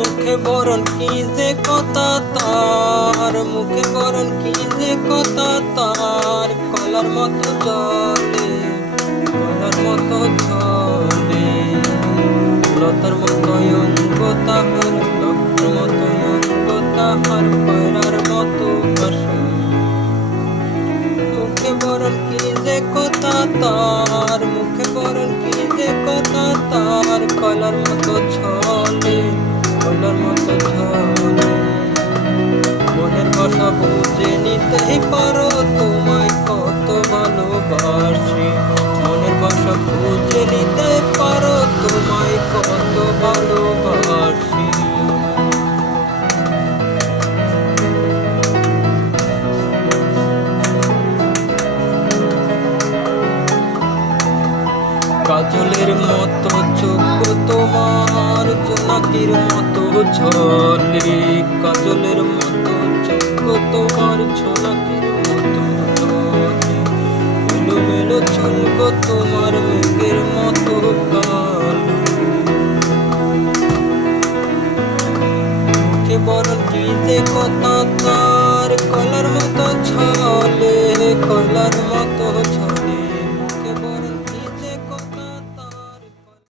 মুখে বরণ কি যে কথা তার, মুখে বরণ কি যে কথা তার, কলার মতো জলে, কলার মতো জলে, লতার মতো অঙ্গ তাহার, লতার মতো অঙ্গ তাহার, পয়রার মতো হাসি। মুখে বরণ কি যে কথা তার, মুখে বরণ কি যে কথা তার, কলার মতো ছলে, কলার মতো ছলে। মনের ভাষা বুঝে নিতেই পারো, তোমায় কত ভালোবাসি। মনের ভাষা বুঝে নিতে পারো, তোমায় কত ভালোবাসি। কাজলের মতো চোখ তোমার, জোনাকির মতো ঝলে, কাজলের মতো চোখ তোমার, জোনাকির মতো ঝলে, এলোমেলো চুল গো তোমার, মেঘের মতো কালো। মুখে বরণ কি যে কথা তার, কলার মতো